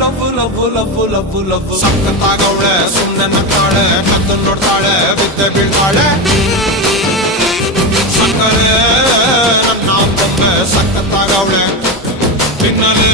love love love love love ಸಕ್ಕತ್ತಾಗವಳೆ ಸುಮ್ನೆ ನಗ್ತಾಳೆ ಕತ್ತು ನೋಡ್ತಾಳೆ ಬಿದ್ದೆ ಬೀಳ್ತಾಳೆ ಸಕ್ಕರೆ ನನ್ನ ಬೊಮ್ಮೆ ಸಕ್ಕತ್ತಾಗವಳೆ ತಿನ್ನಲೇ